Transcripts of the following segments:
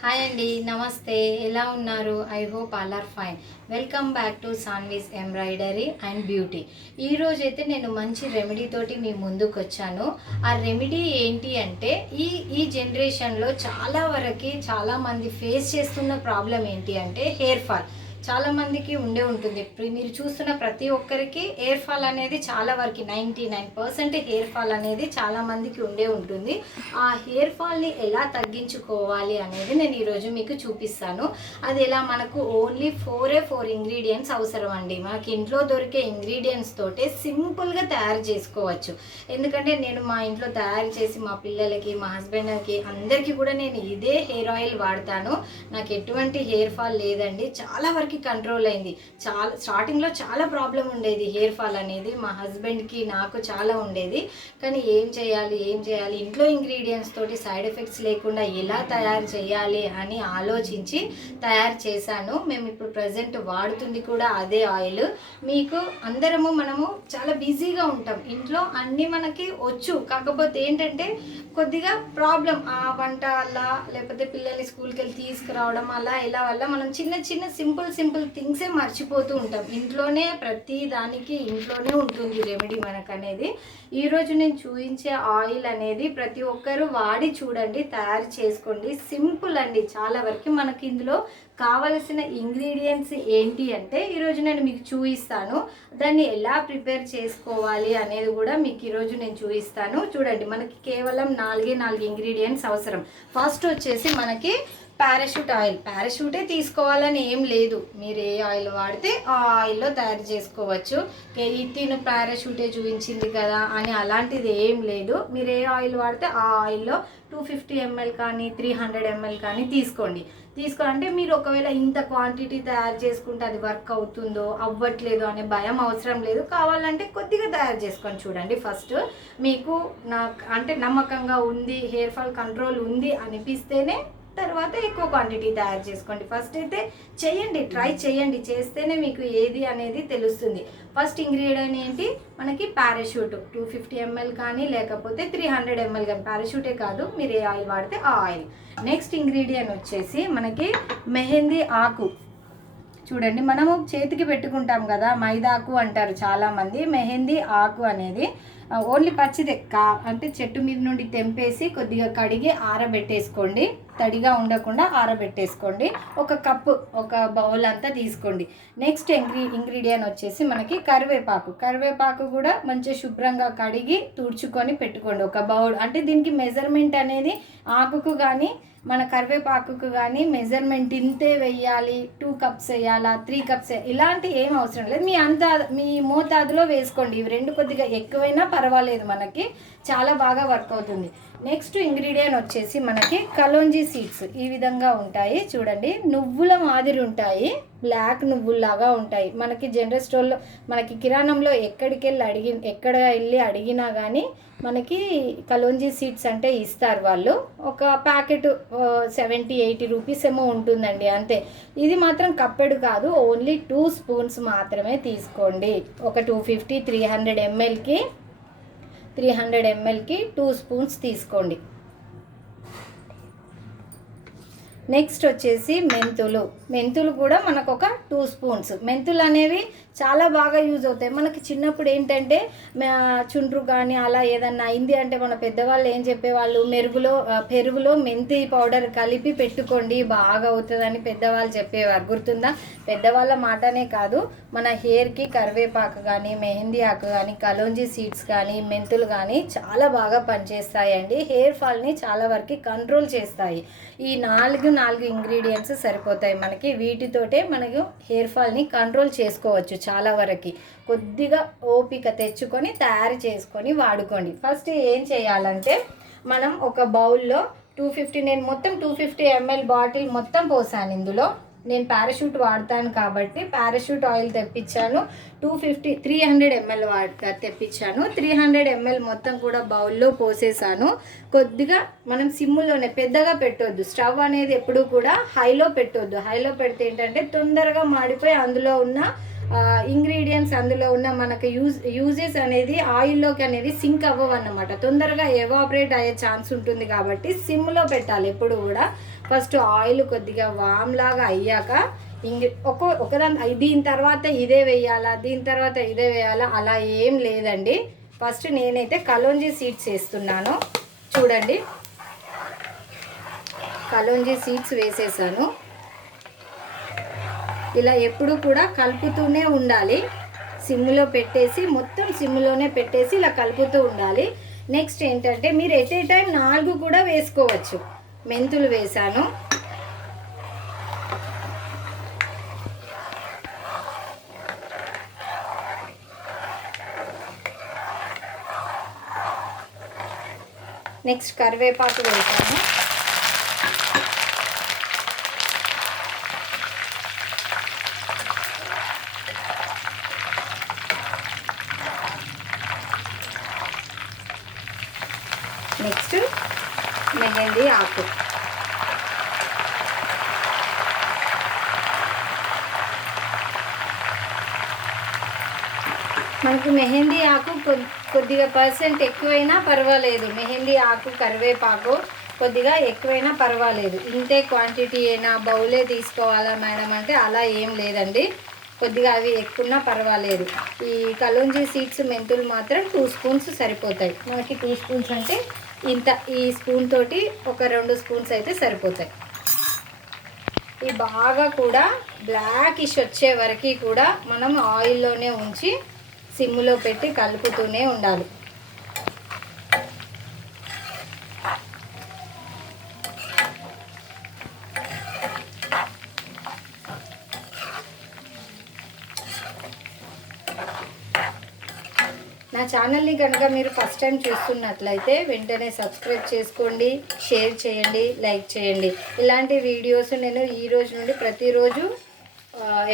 Hi అండి, నమస్తే. ఎలా ఉన్నారు? I hope all are fine. Welcome back to Saanvi's embroidery and beauty. ఈరోజు అయితే నేను మంచి రెమెడీ తోటి మీ ముందుకు వచ్చాను. ఆ రెమెడీ ఏంటి అంటే ఈ జనరేషన్లో చాలా వరకు చాలామంది ఫేస్ చేస్తున్న ప్రాబ్లం ఏంటి అంటే హెయిర్ ఫాల్. చాలామందికి ఉంటుంది. ఇప్పుడు మీరు చూస్తున్న ప్రతి ఒక్కరికి హెయిర్ ఫాల్ అనేది చాలా వరకు 99% హెయిర్ ఫాల్ అనేది చాలామందికి ఉంటుంది. ఆ హెయిర్ ఫాల్ని ఎలా తగ్గించుకోవాలి అనేది నేను ఈరోజు మీకు చూపిస్తాను. అది ఎలా, మనకు ఓన్లీ 4 ఇంగ్రీడియంట్స్ అవసరం అండి. మనకి ఇంట్లో దొరికే ఇంగ్రీడియంట్స్ తోటే సింపుల్గా తయారు చేసుకోవచ్చు. ఎందుకంటే నేను మా ఇంట్లో తయారు చేసి మా పిల్లలకి, మా హస్బెండ్కి, అందరికీ కూడా నేను ఇదే హెయిర్ ఆయిల్ వాడతాను. నాకు ఎటువంటి హెయిర్ ఫాల్ లేదండి. చాలా వరకు కంట్రోల్ అయింది. స్టార్టింగ్లో చాలా ప్రాబ్లం ఉండేది హెయిర్ ఫాల్ అనేది. మా హస్బెండ్కి, నాకు చాలా ఉండేది. కానీ ఏం చేయాలి ఇంట్లో ఇంగ్రీడియంట్స్ తోటి సైడ్ ఎఫెక్ట్స్ లేకుండా ఎలా తయారు చేయాలి అని ఆలోచించి తయారు చేశాను. మేము ఇప్పుడు ప్రజెంట్ వాడుతుంది కూడా అదే ఆయిల్. మీకు మనము చాలా బిజీగా ఉంటాం, ఇంట్లో అన్నీ మనకి వచ్చు. కాకపోతే ఏంటంటే కొద్దిగా ప్రాబ్లం, ఆ వంట అలా, లేకపోతే పిల్లల్ని స్కూల్కి వెళ్ళి తీసుకురావడం అలా ఇలా వల్ల మనం చిన్న సింపుల్ థింగ్సే మర్చిపోతూ ఉంటాం. ఇంట్లోనే ప్రతి దానికి ఇంట్లోనే ఉంటుంది రెమెడీ మనకు అనేది. ఈరోజు నేను చూపించే ఆయిల్ అనేది ప్రతి ఒక్కరు వాడి చూడండి, తయారు చేసుకోండి. సింపుల్ అండి. చాలా వరకు మనకి ఇందులో కావలసిన ఇంగ్రీడియంట్స్ ఏంటి అంటే ఈరోజు నేను మీకు చూపిస్తాను. దాన్ని ఎలా ప్రిపేర్ చేసుకోవాలి అనేది కూడా మీకు ఈరోజు నేను చూపిస్తాను. చూడండి, మనకి కేవలం 4 ఇంగ్రీడియంట్స్ అవసరం. ఫస్ట్ వచ్చేసి మనకి పారాషూట్ ఆయిల్. పారాషూటే తీసుకోవాలని ఏం లేదు, మీరు ఏ ఆయిల్ వాడితే ఆ ఆయిల్లో తయారు చేసుకోవచ్చు. తిను పారాషూటే చూపించింది కదా అని అలాంటిది ఏం లేదు. మీరు ఏ ఆయిల్ వాడితే ఆ ఆయిల్లో 250 ml కానీ 300 ml కానీ అంటే మీరు ఒకవేళ ఇంత క్వాంటిటీ తయారు చేసుకుంటే అది వర్క్ అవుతుందో అవ్వట్లేదు అనే భయం అవసరం లేదు. కావాలంటే కొద్దిగా తయారు చేసుకొని చూడండి. ఫస్ట్ మీకు అంటే నమ్మకంగా ఉంది, హెయిర్ ఫాల్ కంట్రోల్ ఉంది అనిపిస్తేనే తర్వాత ఎక్కువ క్వాంటిటీ తయారు చేసుకోండి. ఫస్ట్ అయితే ట్రై చేయండి, చేస్తేనే మీకు ఏది అనేది తెలుస్తుంది. ఫస్ట్ ఇంగ్రీడియంట్ ఏంటి, మనకి పారాషూట్ 250 ml కానీ లేకపోతే 300 ml కానీ. పారాషూటే కాదు, మీరు ఏ ఆయిల్ వాడితే ఆ ఆయిల్. నెక్స్ట్ ఇంగ్రీడియంట్ వచ్చేసి మనకి మెహందీ ఆకు. చూడండి, మనము చేతికి పెట్టుకుంటాం కదా, మైదాకు అంటారు చాలామంది. మెహందీ ఆకు అనేది ఓన్లీ పచ్చిదే అంటే చెట్టు మీద నుండి తెంపేసి కొద్దిగా కడిగి ఆరబెట్టేసుకోండి. తడిగా ఉండకుండా ఆరబెట్టేసుకోండి. ఒక కప్పు, ఒక బౌల్ అంతా తీసుకోండి. నెక్స్ట్ ఇంగ్రీడియంట్ వచ్చేసి మనకి కరివేపాకు కూడా మంచిగా శుభ్రంగా కడిగి తుడుచుకొని పెట్టుకోండి ఒక బౌల్. అంటే దీనికి మెజర్మెంట్ అనేది ఆకుకు కానీ మన కరివేపాకుకు కానీ మెజర్మెంట్ ఇంతే వేయాలి, 2 కప్స్ వేయాలా, 3 కప్స్ ఇలాంటి ఏం అవసరం లేదు. మీ మోతాదులో వేసుకోండి. ఇవి రెండు కొద్దిగా ఎక్కువైనా పర్వాలేదు, మనకి చాలా బాగా వర్క్ అవుతుంది. నెక్స్ట్ ఇంగ్రీడియంట్ వచ్చేసి మనకి కలోంజీ సీడ్స్. ఈ విధంగా ఉంటాయి చూడండి, నువ్వుల మాదిరి ఉంటాయి, బ్లాక్ నువ్వుల్లాగా ఉంటాయి. మనకి జనరల్ స్టోర్లో, మనకి కిరాణంలో ఎక్కడ వెళ్ళి అడిగినా కానీ మనకి కలోంజీ సీడ్స్ అంటే ఇస్తారు వాళ్ళు. ఒక ప్యాకెట్ 70-80 రూపీస్ ఏమో ఉంటుందండి, అంతే. ఇది మాత్రం కప్పెడు కాదు, ఓన్లీ 2 స్పూన్స్ మాత్రమే తీసుకోండి. ఒక 300 mlకి 2 స్పూన్స్ తీసుకోండి. నెక్స్ట్ వచ్చేసి మెంతులు కూడా మనకు ఒక 2 స్పూన్స్. మెంతులు అనేవి చాలా బాగా యూజ్ అవుతాయి. మనకి చిన్నప్పుడు ఏంటంటే చుండ్రు కానీ అలా ఏదన్నా అయింది అంటే మన పెద్దవాళ్ళు ఏం చెప్పేవాళ్ళు, పెరుగులో మెంతి పౌడర్ కలిపి పెట్టుకోండి బాగా అవుతుందని పెద్దవాళ్ళు చెప్పేవారు, గుర్తుందా? పెద్దవాళ్ళ మాటనే కాదు, మన హెయిర్కి కరివేపాకు కానీ, మెహందీ ఆకు కానీ, కలోంజీ సీడ్స్ కానీ, మెంతులు కానీ చాలా బాగా పనిచేస్తాయండి. హెయిర్ ఫాల్ని చాలా వరకు కంట్రోల్ చేస్తాయి. ఈ 4 ఇంగ్రీడియంట్స్ సరిపోతాయి మనకి. వీటితోటే మనకు హెయిర్ ఫాల్ని కంట్రోల్ చేసుకోవచ్చు చాలా వరకు. కొద్దిగా ఓపిక తెచ్చుకొని తయారు చేసుకొని వాడుకోండి. ఫస్ట్ ఏం చేయాలంటే మనం ఒక బౌల్లో 250, నేను మొత్తం 250 ml బాటిల్ మొత్తం పోసాను. ఇందులో నేను పారాషూట్ వాడతాను కాబట్టి పారాషూట్ ఆయిల్ తెప్పించాను. 300 ml తెప్పించాను. 300 ml మొత్తం కూడా బౌల్లో పోసేసాను. కొద్దిగా మనం సిమ్లోనే, పెద్దగా పెట్టొద్దు. స్టవ్ అనేది ఎప్పుడు కూడా హైలో పెట్టొద్దు. హైలో పెడితే ఏంటంటే తొందరగా మాడిపోయి అందులో ఉన్న ఇంగ్రీడియంట్స్ అందులో ఉన్న మనకు యూజెస్ అనేది ఆయిల్లోకి అనేది సింక్ అవ్వవన్నమాట, తొందరగా ఎవాపరేట్ అయ్యే ఛాన్స్ ఉంటుంది. కాబట్టి సిమ్లో పెట్టాలి ఎప్పుడు కూడా. ఫస్ట్ ఆయిల్ కొద్దిగా వామ్ లాగా అయ్యాక ఒకదాని దీని తర్వాత ఇదే వేయాలా, దీని తర్వాత ఇదే వేయాలా అలా ఏం లేదండి. ఫస్ట్ నేనైతే కలోంజీ సీడ్స్ వేస్తున్నాను. చూడండి, కలోంజీ సీడ్స్ వేసేసాను. ఇలా ఎప్పుడు కూడా కలుపుతూనే ఉండాలి. సిమ్లో పెట్టేసి, మొత్తం సిమ్లోనే పెట్టేసి ఇలా కలుపుతూ ఉండాలి. నెక్స్ట్ ఏంటంటే మీరు ఎట్ ఏ టైం 4 కూడా వేసుకోవచ్చు. మెంతులు వేసాను. నెక్స్ట్ కరివేపాకు వేసాను. నెక్స్ట్ మెహందీ ఆకు. మనకు మెహందీ ఆకు కొద్దిగా పర్సెంట్ ఎక్కువైనా పర్వాలేదు. మెహందీ ఆకు, కరివేపాకు కొద్దిగా ఎక్కువైనా పర్వాలేదు. ఇంతే క్వాంటిటీ అయినా బౌలే తీసుకోవాలా మేడం అంటే అలా ఏం లేదండి. కొద్దిగా అవి ఎక్కువన్నా పర్వాలేదు. ఈ కలోంజీ సీడ్స్, మెంతులు మాత్రం 2 స్పూన్స్ సరిపోతాయి మనకి. 2 స్పూన్స్ అంటే ఇంత, ఈ స్పూన్ తోటి ఒక 2 స్పూన్స్ అయితే సరిపోతాయి. ఈ బాగా కూడా బ్లాకిష్ వచ్చే వరకు కూడా మనం ఆయిల్లోనే ఉంచి సిమ్లో పెట్టి కలుపుతూనే ఉండాలి. నా ఛానల్ని కనుక మీరు ఫస్ట్ టైం చూస్తున్నట్లయితే వెంటనే సబ్స్క్రైబ్ చేసుకోండి, షేర్ చేయండి, లైక్ చేయండి. ఇలాంటి వీడియోస్ నేను ఈ రోజు నుండి ప్రతిరోజు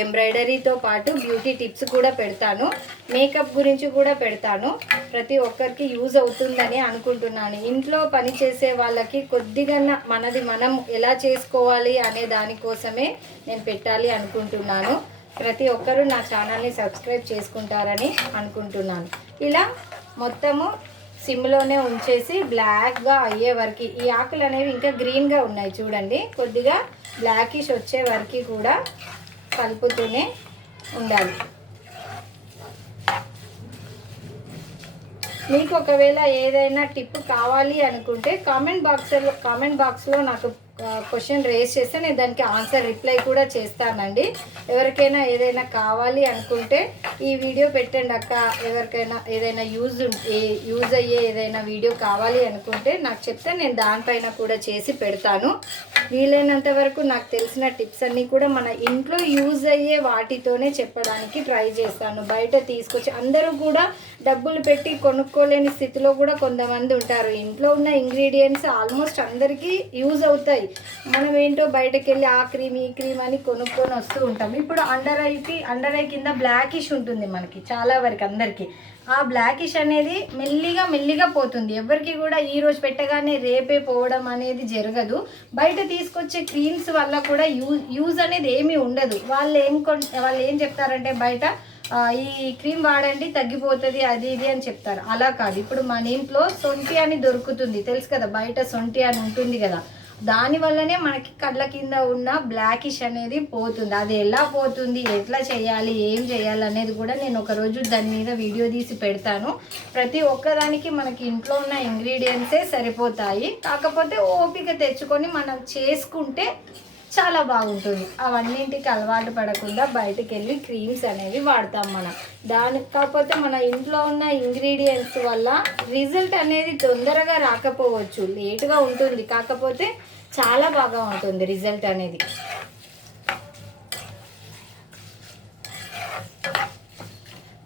ఎంబ్రాయిడరీతో పాటు బ్యూటీ టిప్స్ కూడా పెడతాను, మేకప్ గురించి కూడా పెడతాను. ప్రతి ఒక్కరికి యూజ్ అవుతుందని అనుకుంటున్నాను. ఇంట్లో పని చేసే వాళ్ళకి కొద్దిగా మనది మనం ఎలా చేసుకోవాలి అనే దానికోసమే నేను పెట్టాలి అనుకుంటున్నాను. ప్రతి ఒక్కరూ నా ఛానల్ని సబ్స్క్రైబ్ చేసుకుంటారని అనుకుంటున్నాను. ఇలా మొత్తము సిమ్లోనే ఉంచేసి బ్లాక్గా అయ్యే వరకు, ఈ ఆకులు అనేవి ఇంకా గ్రీన్గా ఉన్నాయి చూడండి, కొద్దిగా బ్లాకిష్ వచ్చే వరకు కూడా కలుపుతూనే ఉండాలి. మీకు ఒకవేళ ఏదైనా టిప్ కావాలి అనుకుంటే కామెంట్ బాక్స్లో నాకు క్వశ్చన్ రేస్ చేస్తే నేను దానికి ఆన్సర్ రిప్లై కూడా చేస్తానండి. ఎవరికైనా ఏదైనా కావాలి అనుకుంటే ఈ వీడియో పెట్టండి అక్క, ఎవరికైనా ఏదైనా యూజ్ అయ్యే ఏదైనా వీడియో కావాలి అనుకుంటే నాకు చెప్తే నేను దానిపైన కూడా చేసి పెడతాను. వీలైనంత వరకు నాకు తెలిసిన టిప్స్ అన్నీ కూడా మన ఇంట్లో యూజ్ అయ్యే వాటితోనే చెప్పడానికి ట్రై చేస్తాను. బయట తీసుకొచ్చి అందరూ కూడా డబ్బులు పెట్టి కొనుక్కోలేని స్థితిలో కూడా కొంతమంది ఉంటారు. ఇంట్లో ఉన్న ఇంగ్రీడియంట్స్ ఆల్మోస్ట్ అందరికీ యూజ్ అవుతాయి. మనం ఏంటో బయటకు వెళ్ళి ఆ క్రీమ్ ఈ క్రీమ్ అని కొనుక్కొని వస్తూ ఉంటాం. ఇప్పుడు అండర్ ఐ కింద బ్లాకిష్ ఉంటుంది మనకి చాలా వరకు అందరికీ. ఆ బ్లాకిష్ అనేది మెల్లిగా పోతుంది. ఎవరికి కూడా ఈరోజు పెట్టగానే రేపే పోవడం అనేది జరగదు. బయట తీసుకొచ్చే క్రీమ్స్ వల్ల కూడా యూజ్ అనేది ఏమీ ఉండదు. వాళ్ళు ఏం చెప్తారంటే బయట ఈ క్రీమ్ వాడండి తగ్గిపోతుంది అది ఇది అని చెప్తారు. అలా కాదు. ఇప్పుడు మన ఇంట్లో సొంటి అని దొరుకుతుంది, తెలుసు కదా, బయట సొంటి అని ఉంటుంది కదా, దానివల్లనే మనకి కళ్ళ కింద ఉన్న బ్లాకిష్ అనేది పోతుంది. అది ఎలా పోతుంది, ఎట్లా చేయాలి, ఏం చేయాలి అనేది కూడా నేను ఒకరోజు దాని మీద వీడియో తీసి పెడతాను. ప్రతి ఒక్కదానికి మనకి ఇంట్లో ఉన్న ఇంగ్రీడియంట్సే సరిపోతాయి. కాకపోతే ఓపిక తెచ్చుకొని మనం చేసుకుంటే చాలా బాగుంటుంది. అవన్నింటికి అలవాటు పడకుండా బయటకు వెళ్ళి క్రీమ్స్ అనేవి వాడతాం మనం. కాకపోతే మన ఇంట్లో ఉన్న ఇంగ్రీడియంట్స్ వల్ల రిజల్ట్ అనేది తొందరగా రాకపోవచ్చు, లేటుగా ఉంటుంది. కాకపోతే చాలా బాగా ఉంటుంది రిజల్ట్ అనేది.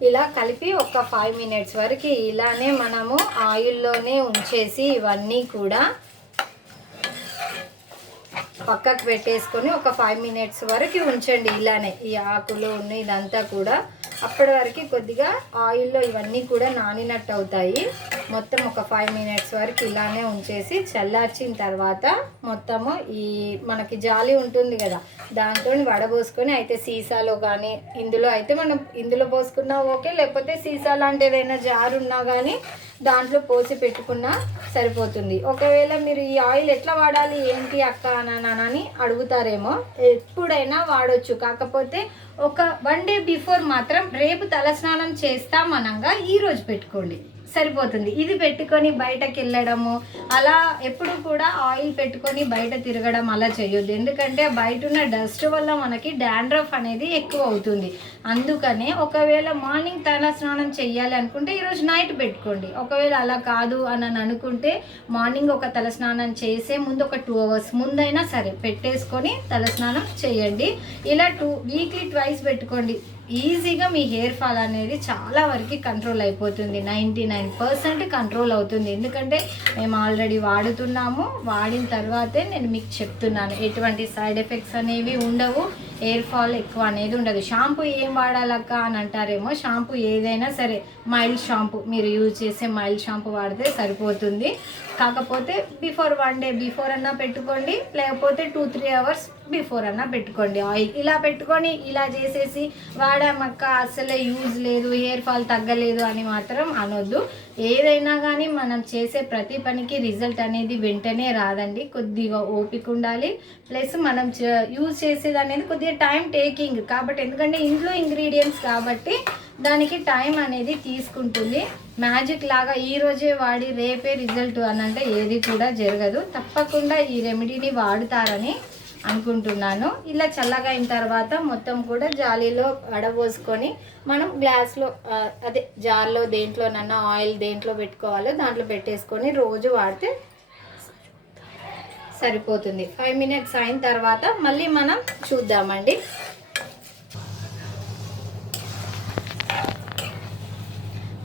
ఇలా కలిపి ఒక 5 minutes వరకు ఇలానే మనము ఆయిల్లోనే ఉంచేసి ఇవన్నీ కూడా పక్కకు పెట్టేసుకొని ఒక 5 minutes వరకు ఉంచండి. ఇలానే ఈ ఆకులు ఉన్న ఇదంతా కూడా అప్పటి వరకు కొద్దిగా ఆయిల్లో ఇవన్నీ కూడా నానినట్టు అవుతాయి. మొత్తం ఒక 5 మినిట్స్ వరకు ఇలానే ఉంచేసి చల్లార్చిన తర్వాత మొత్తము ఈ మనకి జాలి ఉంటుంది కదా, దాంతో వడబోసుకొని అయితే సీసాలో కానీ ఇందులో అయితే మనం ఇందులో పోసుకున్నా ఓకే, లేకపోతే సీసా లాంటి ఏదైనా జారు ఉన్నా కానీ దాంట్లో పోసి పెట్టుకున్నా సరిపోతుంది. ఒకవేళ మీరు ఈ ఆయిల్ ఎట్లా వాడాలి ఏంటి అక్క అని అడుగుతారేమో, ఎప్పుడైనా వాడొచ్చు. కాకపోతే ఒక 1 డే బిఫోర్ మాత్రం రేపు తలస్నానం చేస్తామనగా ఈరోజు పెట్టుకోండి, సరిపోతుంది. ఇది పెట్టుకొని బయటకు వెళ్ళడము అలా ఎప్పుడు కూడా ఆయిల్ పెట్టుకొని బయట తిరగడం అలా చేయొద్దు. ఎందుకంటే బయట ఉన్న డస్ట్ వల్ల మనకి డాండ్రఫ్ అనేది ఎక్కువ అవుతుంది. అందుకనే ఒకవేళ మార్నింగ్ తల స్నానం చెయ్యాలి అనుకుంటే ఈరోజు నైట్ పెట్టుకోండి. ఒకవేళ అలా కాదు అని అనుకుంటే మార్నింగ్ ఒక తల స్నానం చేసే ముందు ఒక 2 అవర్స్ ముందైనా సరే పెట్టేసుకొని తల స్నానం చేయండి. ఇలా వీక్లీ ట్వైస్ పెట్టుకోండి. ఈజీగా మీ హెయిర్ ఫాల్ అనేది చాలా వరకు కంట్రోల్ అయిపోతుంది. 99% కంట్రోల్ అవుతుంది. ఎందుకంటే మేము ఆల్రెడీ వాడుతున్నాము, వాడిన తర్వాతే నేను మీకు చెప్తున్నాను. ఎటువంటి సైడ్ ఎఫెక్ట్స్ అనేవి ఉండవు, హెయిర్ ఫాల్ ఎక్కువ అనేది ఉండదు. షాంపూ ఏం వాడాలక్క అని అంటారేమో, షాంపూ ఏదైనా సరే మైల్డ్ షాంపూ మీరు యూజ్ చేసే మైల్డ్ షాంపూ వాడితే సరిపోతుంది. కాకపోతే బిఫోర్ 1 డే బిఫోర్ అన్నా పెట్టుకోండి, లేకపోతే 2-3 అవర్స్ బిఫోర్ అన్నా పెట్టుకోండి ఆయిల్. ఇలా పెట్టుకొని ఇలా చేసేసి వాడామక్క అసలే యూజ్ లేదు, హెయిర్ ఫాల్ తగ్గలేదు అని మాత్రం అనొద్దు. ఏదైనా కానీ మనం చేసే ప్రతి పనికి రిజల్ట్ అనేది వెంటనే రాదండి. కొద్దిగా ఓపిక ఉండాలి. ప్లస్ మనం యూజ్ చేసేది అనేది కొద్దిగా టైం టేకింగ్ కాబట్టి, ఎందుకంటే ఇంట్లో ఇంగ్రీడియంట్స్ కాబట్టి దానికి టైం అనేది తీసుకుంటుంది. మ్యాజిక్ లాగా ఈరోజే వాడి రేపే రిజల్ట్ అని అంటే ఏది కూడా జరగదు. తప్పకుండా ఈ రెమెడీని వాడుతారని అనుకుంటున్నాను. ఇలా చల్లగా అయిన తర్వాత మొత్తం కూడా జాలీలో వడబోసుకొని మనం గ్లాస్లో అదే జార్లో దేంట్లోనన్నా ఆయిల్ దేంట్లో పెట్టుకోవాలో దాంట్లో పెట్టేసుకొని రోజు వాడితే సరిపోతుంది. 5 మినిట్స్ అయిన తర్వాత మళ్ళీ మనం చూద్దామండి.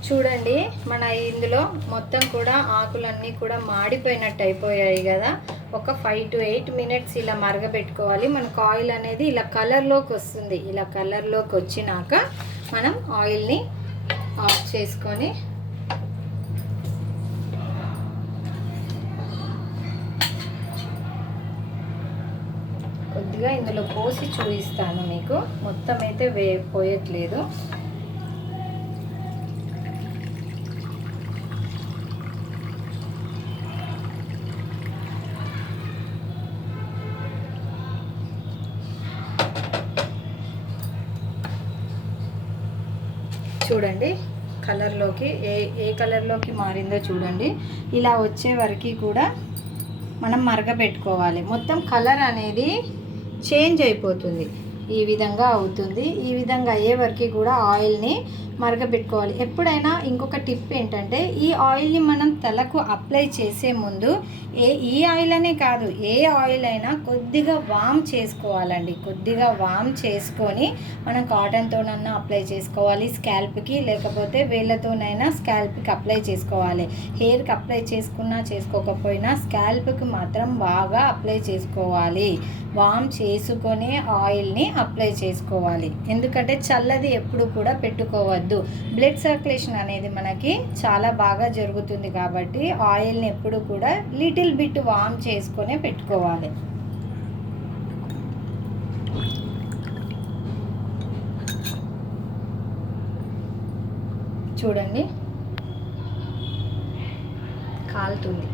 చూడండి, మన ఇందులో మొత్తం కూడా ఆకులన్నీ కూడా మాడిపోయినట్టు అయిపోయాయి కదా. ఒక 5 to 8 మినిట్స్ ఇలా మరగబెట్టుకోవాలి. మనకు ఆయిల్ అనేది ఇలా కలర్లోకి వస్తుంది. ఇలా కలర్లోకి వచ్చినాక మనం ఆయిల్ని ఆఫ్ చేసుకొని కొద్దిగా ఇందులో పోసి చూపిస్తాను మీకు. మొత్తం అయితే పోయట్లేదు. చూడండి కలర్లోకి ఏ కలర్లోకి మారిందో చూడండి. ఇలా వచ్చే వరకు కూడా మనం మరగపెట్టుకోవాలి. మొత్తం కలర్ అనేది చేంజ్ అయిపోతుంది. ఈ విధంగా అవుతుంది. ఈ విధంగా అయ్యే వరకు కూడా ఆయిల్ని మరగపెట్టుకోవాలి. ఎప్పుడైనా ఇంకొక టిప్ ఏంటంటే, ఈ ఆయిల్ని మనం తలకు అప్లై చేసే ముందు ఈ ఆయిల్ అనే కాదు, ఏ ఆయిల్ అయినా కొద్దిగా వామ్ చేసుకోవాలండి. కొద్దిగా వామ్ చేసుకొని మనం కాటన్తోనన్నా అప్లై చేసుకోవాలి స్కాల్ప్కి, లేకపోతే వేళ్ళతోనైనా స్కాల్ప్కి అప్లై చేసుకోవాలి. హెయిర్కి అప్లై చేసుకున్నా చేసుకోకపోయినా స్కాల్ప్కి మాత్రం బాగా అప్లై చేసుకోవాలి. వామ్ చేసుకొని ఆయిల్ని అప్లై చేసుకోవాలి. ఎందుకంటే చల్లది ఎప్పుడు కూడా పెట్టుకోవద్దు. బ్లడ్ సర్క్యులేషన్ అనేది మనకి చాలా బాగా జరుగుతుంది కాబట్టి ఆయిల్ని ఎప్పుడు కూడా లిటిల్ బిట్ వామ్ చేసుకొని పెట్టుకోవాలి. చూడండి కాలుతుంది.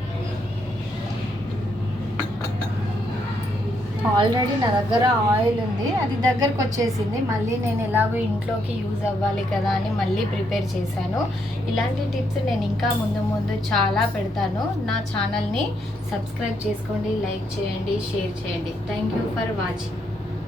ఆల్రెడీ నా దగ్గర ఆయిల్ ఉంది, అది దగ్గరకు వచ్చేసింది. మళ్ళీ నేను ఎలాగో ఇంట్లోకి యూజ్ అవ్వాలి కదా అని మళ్ళీ ప్రిపేర్ చేశాను. ఇలాంటి టిప్స్ నేను ఇంకా ముందు చాలా పెడతాను. నా ఛానల్ని సబ్స్క్రైబ్ చేసుకోండి, లైక్ చేయండి, షేర్ చేయండి. Thank you for watching.